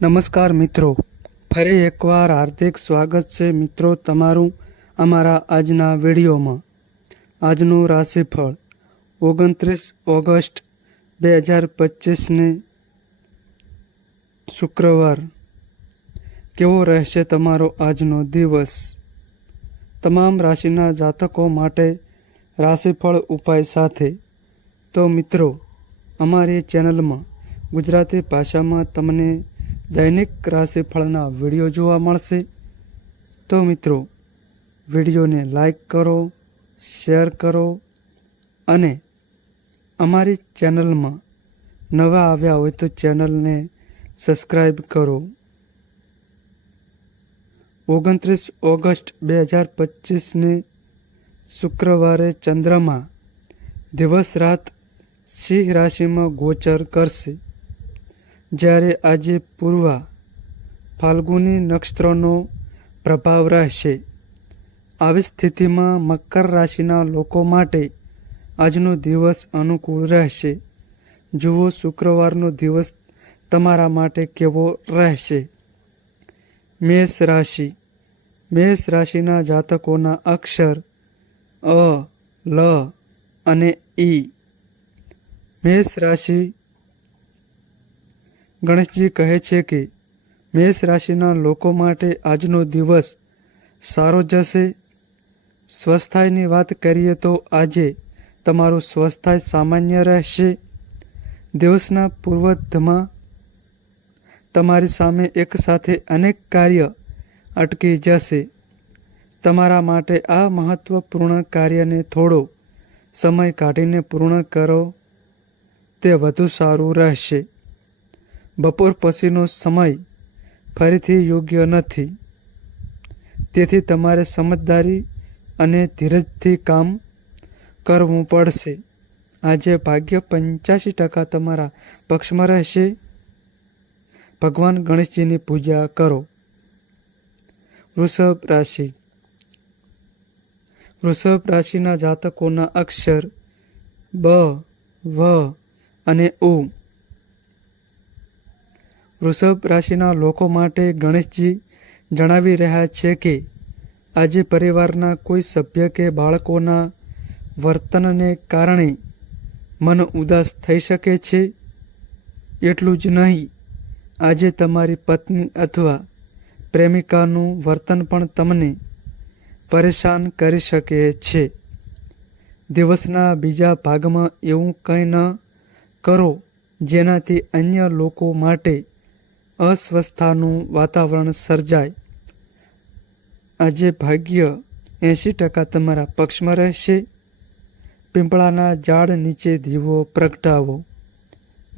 નમસ્કાર મિત્રો. ફરી એકવાર હાર્દિક સ્વાગત છે મિત્રો તમારું અમારા આજના વિડીયોમાં. આજનું રાશિફળ ઓગણત્રીસ ઓગસ્ટ બે હજાર પચીસને શુક્રવાર. કેવો રહેશે તમારો આજનો દિવસ? તમામ રાશિના જાતકો માટે રાશિફળ ઉપાય સાથે. તો મિત્રો, અમારી ચેનલમાં ગુજરાતી ભાષામાં તમને દૈનિક રાશિફળના વીડિયો જોવા મળશે. તો મિત્રો, વિડીયોને લાઈક કરો, શેર કરો અને અમારી ચેનલમાં નવા આવ્યા હોય તો ચેનલને સબસ્ક્રાઈબ કરો. ઓગણત્રીસ ઓગસ્ટ બે હજાર પચીસને શુક્રવારે ચંદ્રમા દિવસ રાત સિંહ રાશિમાં ગોચર કરશે. જ્યારે આજે પૂર્વા ફાલ્ગુની નક્ષત્રનો પ્રભાવ રહેશે, આવી સ્થિતિમાં મકર રાશિના લોકો માટે આજનો દિવસ અનુકૂળ રહેશે. જુઓ, શુક્રવારનો દિવસ તમારા માટે કેવો રહેશે? મેષ રાશિ. મેષ રાશિના જાતકોના અક્ષર અ, લ અને ઈ. મેષ રાશિ ગણેશજી કહે છે કે, મેષ રાશિના લોકો માટે આજનો દિવસ સારો જશે. સ્વસ્થાયની વાત કરીએ તો આજે તમારું સ્વસ્થાય સામાન્ય રહેશે. દિવસના પૂર્વધમાં તમારી સામે એક સાથે અનેક કાર્ય અટકી જશે. તમારા માટે આ મહત્વપૂર્ણ કાર્યને થોડો સમય કાઢીને પૂર્ણ કરો. તે વધુ સારું રહેશે. બપોર પછીનો સમય ફરીથી યોગ્ય નથી. તેથી તમારે સમજદારી અને ધીરજથી કામ કરવું પડશે. આજે ભાગ્ય પંચ્યાસી ટકા તમારા પક્ષમાં રહેશે. ભગવાન ગણેશજીની પૂજા કરો. વૃષભ રાશિ. વૃષભ રાશિના જાતકોના અક્ષર બ, વ અને ઉ. વૃષભ રાશિના લોકો માટે ગણેશજી જણાવી રહ્યા છે કે, આજે પરિવારના કોઈ સભ્ય કે બાળકોના વર્તનને કારણે મન ઉદાસ થઈ શકે છે? એટલું જ નહીં, આજે તમારી પત્ની અથવા પ્રેમિકાનું વર્તન પણ તમને પરેશાન કરી શકે છે. દિવસના બીજા ભાગમાં એવું કંઈ ન કરો જેનાથી અન્ય લોકો માટે અસ્વસ્થતાનું વાતાવરણ સર્જાય. આજે ભાગ્ય એંશી ટકા તમારા પક્ષમાં રહેશે. પીંપળાના ઝાડ નીચે દીવો પ્રગટાવો.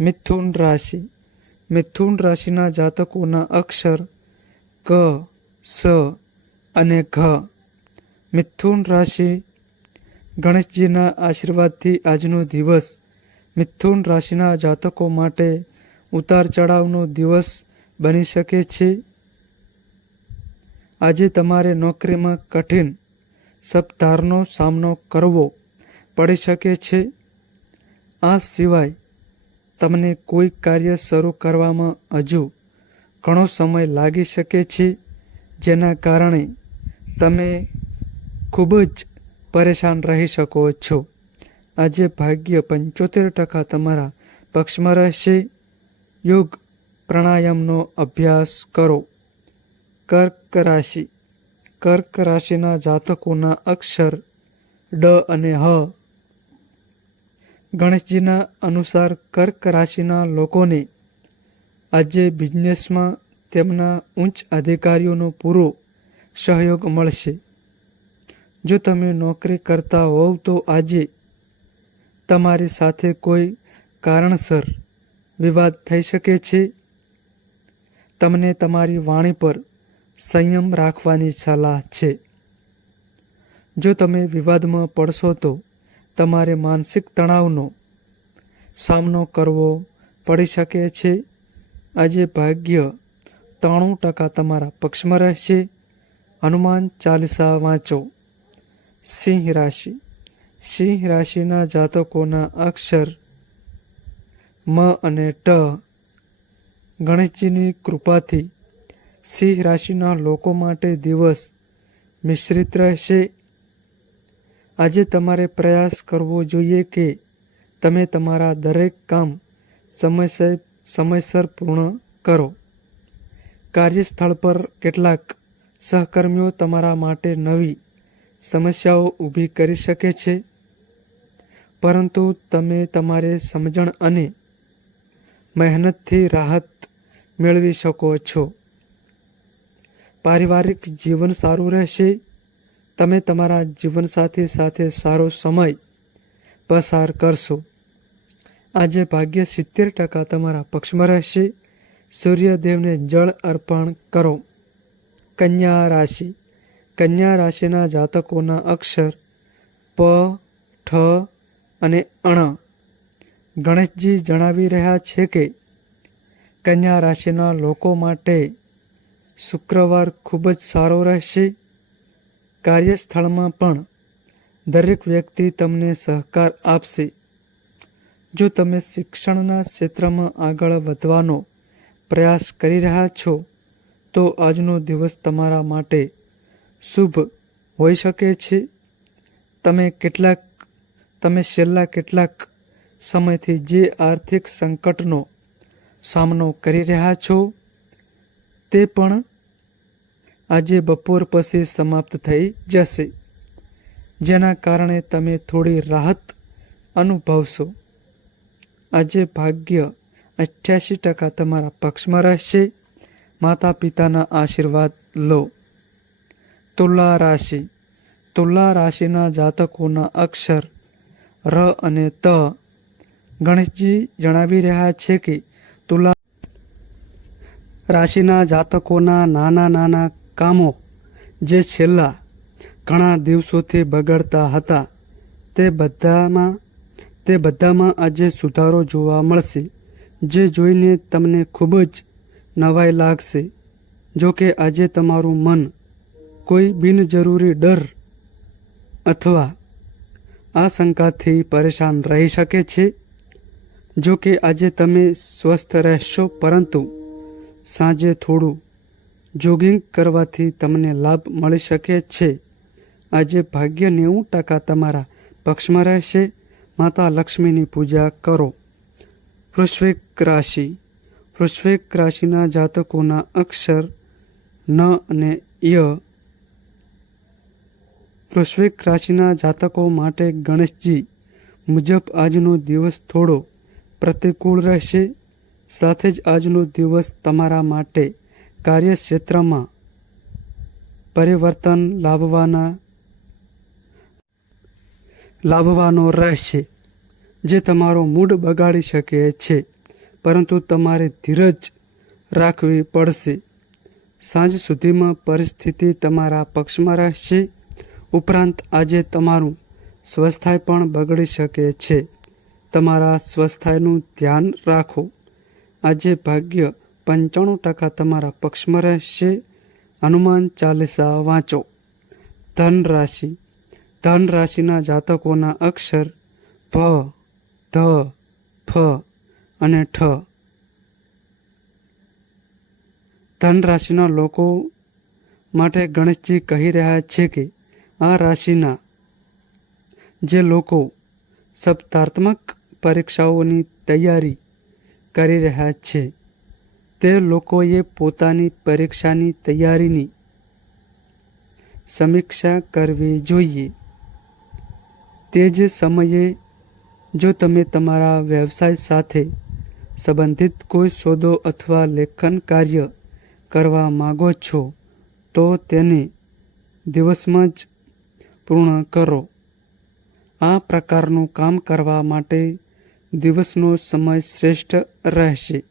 મિથુન રાશિ. મિથુન રાશિના જાતકોના અક્ષર ક, સ અને ઘ. મિથુન રાશિ ગણેશજીના આશીર્વાદથી આજનો દિવસ મિથુન રાશિના જાતકો માટે ઉતાર ચઢાવનો દિવસ બની શકે છે? આજે તમારે નોકરીમાં કઠિન સપ્તાહનો સામનો કરવો પડી શકે છે. આ સિવાય તમને કોઈ કાર્ય શરૂ કરવામાં હજુ ઘણો સમય લાગી શકે છે, જેના કારણે તમે ખૂબ જ પરેશાન રહી શકો છો. આજે ભાગ્ય પંચોતેર ટકા તમારા પક્ષમાં રહેશે. યોગ પ્રાણાયામનો અભ્યાસ કરો. કર્ક રાશિ. કર્ક રાશિના જાતકોના અક્ષર ડ અને હ. ગણેશજીના અનુસાર કર્ક રાશિના લોકોને આજે બિઝનેસમાં તેમના ઉચ્ચ અધિકારીઓનો પૂરો સહયોગ મળશે. જો તમે નોકરી કરતા હોવ તો આજે તમારી સાથે કોઈ કારણસર વિવાદ થઈ શકે છે. તમને તમારી વાણી પર સંયમ રાખવાની સલાહ છે. જો તમે વિવાદમાં પડશો તો તમારે માનસિક તણાવનો સામનો કરવો પડી શકે છે. આજે ભાગ્ય ત્રાણું ટકા તમારા પક્ષમાં રહેશે. હનુમાન ચાલીસા વાંચો. સિંહ રાશિ. સિંહ રાશિના જાતકોના અક્ષર મ અને ટ ગણેશજીની કૃપાથી સિંહ રાશિના લોકો માટે દિવસ મિશ્રિત રહેશે. આજે તમારે પ્રયાસ કરવો જોઈએ કે તમે તમારા દરેક કામ સમયસર સમયસર પૂર્ણ કરો. કાર્યસ્થળ પર કેટલાક સહકર્મીઓ તમારા માટે નવી સમસ્યાઓ ઊભી કરી શકે છે. પરંતુ તમે તમારે સમજણ અને મહેનતથી રાહત મેળવી શકો છો. પારિવારિક જીવન સારું રહેશે. તમે તમારા જીવનસાથી સાથે સારો સમય પસાર કરશો. આજે ભાગ્ય સિત્તેર ટકા તમારા પક્ષમાં રહેશે. સૂર્યદેવને જળ અર્પણ કરો. કન્યા રાશિ. કન્યા રાશિના જાતકોના અક્ષર પ, ઠ અને અણ. ગણેશજી જણાવી રહ્યા છે કે કન્યા રાશિના લોકો માટે શુક્રવાર ખૂબ જ સારો રહેશે. કાર્યસ્થળમાં પણ દરેક વ્યક્તિ તમને સહકાર આપશે. જો તમે શિક્ષણના ક્ષેત્રમાં આગળ વધવાનો પ્રયાસ કરી રહ્યા છો, તો આજનો દિવસ તમારા માટે શુભ હોઈ શકે છે. તમે કેટલાક, તમે છેલ્લા કેટલાક સમયથી જે આર્થિક સંકટનો સામનો કરી રહ્યા છો? તે પણ આજે બપોર પછી સમાપ્ત થઈ જશે, જેના કારણે તમે થોડી રાહત અનુભવશો. આજે ભાગ્ય અઠ્યાસી ટકા તમારા પક્ષમાં રહેશે. માતા પિતાના આશીર્વાદ લો. તુલા રાશિ. તુલા રાશિના જાતકોના અક્ષર ર અને ત ગણેશજી જણાવી રહ્યા છે કે તુલા રાશિના જાતકોના નાના નાના કામો જે છેલ્લા ઘણા દિવસોથી બગડતા હતા, તે બધામાં તે બધામાં આજે સુધારો જોવા મળશે, જે જોઈને તમને ખૂબ જ નવાઈ લાગશે. જો કે આજે તમારું મન કોઈ બિનજરૂરી ડર અથવા આશંકાથી પરેશાન રહી શકે છે. જો કે આજે તમે સ્વસ્થ રહેશો, પરંતુ સાંજે થોડું જોગિંગ કરવાથી તમને લાભ મળી શકે છે. આજે ભાગ્ય નેવું ટકા તમારા પક્ષમાં રહેશે. માતા લક્ષ્મીની પૂજા કરો. વૃશ્વિક રાશિ. વૃશ્વિક રાશિના જાતકોના અક્ષર ન અને ય. વૃશ્વિક રાશિના જાતકો માટે ગણેશજી મુજબ આજનો દિવસ થોડો પ્રતિકૂળ રહેશે. સાથે જ આજનો દિવસ તમારા માટે કાર્યક્ષેત્રમાં પરિવર્તન લાવવાના લાવવાનો રહેશે, જે તમારો મૂડ બગાડી શકે છે, પરંતુ તમારે ધીરજ રાખવી પડશે. સાંજ સુધીમાં પરિસ્થિતિ તમારા પક્ષમાં રહેશે. ઉપરાંત આજે તમારું સ્વસ્થાય પણ બગડી શકે છે. તમારા સ્વસ્થાયનું ધ્યાન રાખો. આજે ભાગ્ય પંચાણું ટકા તમારા પક્ષમાં રહેશે. હનુમાન ચાલીસા વાંચો. ધન રાશિ. ધન રાશિના જાતકોના અક્ષર ભ ધ, ફ અને ઠ. ધન રાશિના લોકો માટે ગણેશજી કહી રહ્યા છે કે આ રાશિના જે લોકો સપ્તાત્મક પરીક્ષાઓની તૈયારી કરી રહ્યા છે. તે લોકોએ પોતાની પરીક્ષાની તૈયારીની સમીક્ષા કરવી જોઈએ. તે જ સમયે, જો તમે તમારા વ્યવસાય સાથે સંબંધિત કોઈ સોદો અથવા લેખન કાર્ય કરવા માગો છો, તો તેને દિવસમાં જ પૂર્ણ કરો. આ પ્રકારનું કામ કરવા માટે દિવસનો સમય શ્રેષ્ઠ રહેશે.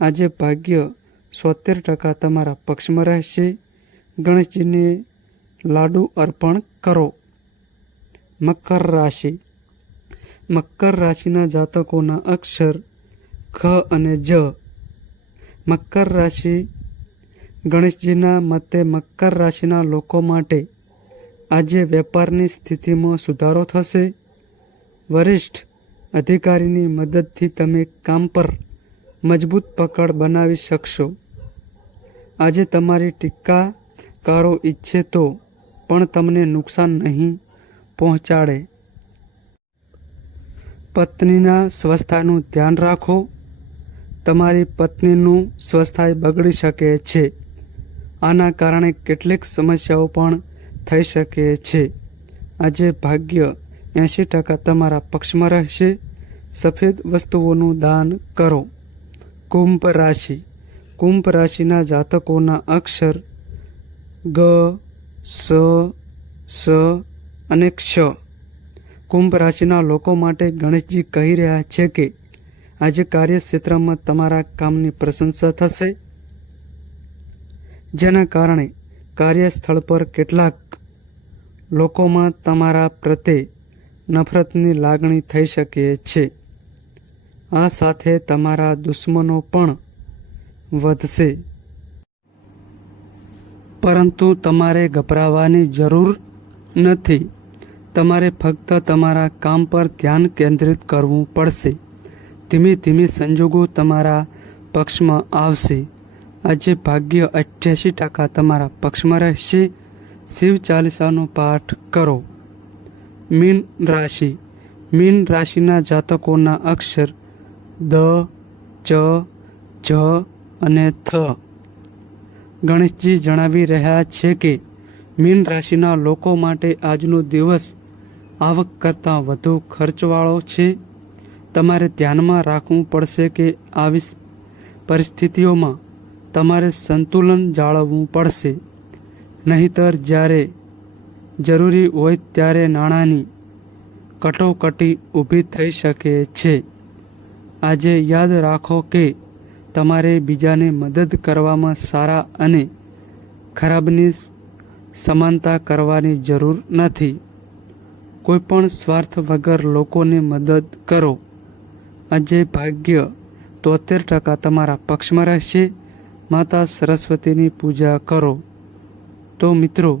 આજે ભાગ્ય સોતેર ટકા તમારા પક્ષમાં રહેશે. ગણેશજીને લાડુ અર્પણ કરો. મકર રાશિ. મકર રાશિના જાતકોના અક્ષર ખ અને જ. મકર રાશિ ગણેશજીના મતે મકર રાશિના લોકો માટે આજે વેપારની સ્થિતિમાં સુધારો થશે. વરિષ્ઠ અધિકારીની મદદથી તમે કામ પર મજબૂત પકડ બનાવી શકશો. આજે તમારી ટીકાકારો ઈચ્છે તો પણ તમને નુકસાન નહીં પહોંચાડે. પત્નીના સ્વસ્થાનું ધ્યાન રાખો. તમારી પત્નીનું સ્વસ્થાય બગડી શકે છે. આના કારણે કેટલીક સમસ્યાઓ પણ થઈ શકે છે. આજે ભાગ્ય એંશી ટકા તમારા પક્ષમાં રહેશે. સફેદ વસ્તુઓનું દાન કરો. કુંભ રાશિ. કુંભ રાશિના જાતકોના અક્ષર ગ, સ સ અને ક્ષ. કુંભ રાશિના લોકો માટે ગણેશજી કહી રહ્યા છે કે, આજે કાર્યક્ષેત્રમાં તમારા કામની પ્રશંસા થશે. જેના કારણે કાર્યસ્થળ પર કેટલાક લોકોમાં તમારા પ્રત્યે નફરતની લાગણી થઈ શકે છે. આ સાથે તમારા દુશ્મનો પણ વધશે. પરંતુ તમારે ગભરાવાની જરૂર નથી. તમારે ફક્ત તમારા કામ પર ધ્યાન કેન્દ્રિત કરવું પડશે. ધીમે ધીમે સંજોગો તમારા પક્ષમાં આવશે. આજે ભાગ્ય અઠ્યાસી ટકા તમારા પક્ષમાં રહેશે. શિવ ચાલીસાનો પાઠ કરો. મીન રાશિ. મીન રાશિના જાતકોના અક્ષર દ, ચ, જ અને થ. ગણેશજી જણાવી રહ્યા છે કે મીન રાશિના લોકો માટે આજનો દિવસ આવક કરતાં વધુ ખર્ચવાળો છે. તમારે ધ્યાનમાં રાખવું પડશે કે આવી પરિસ્થિતિઓમાં તમારે સંતુલન જાળવવું પડશે. નહીંતર જ્યારે જરૂરી હોય ત્યારે નાણાંની કટોકટી ઊભી થઈ શકે છે. આજે યાદ રાખો કે તમારે બીજાને મદદ કરવામાં સારા અને ખરાબની સમાનતા કરવાની જરૂર નથી. કોઈપણ સ્વાર્થ વગર લોકોને મદદ કરો. આજે ભાગ્ય તોતેર ટકા તમારા પક્ષમાં રહેશે. માતા સરસ્વતીની પૂજા કરો. તો મિત્રો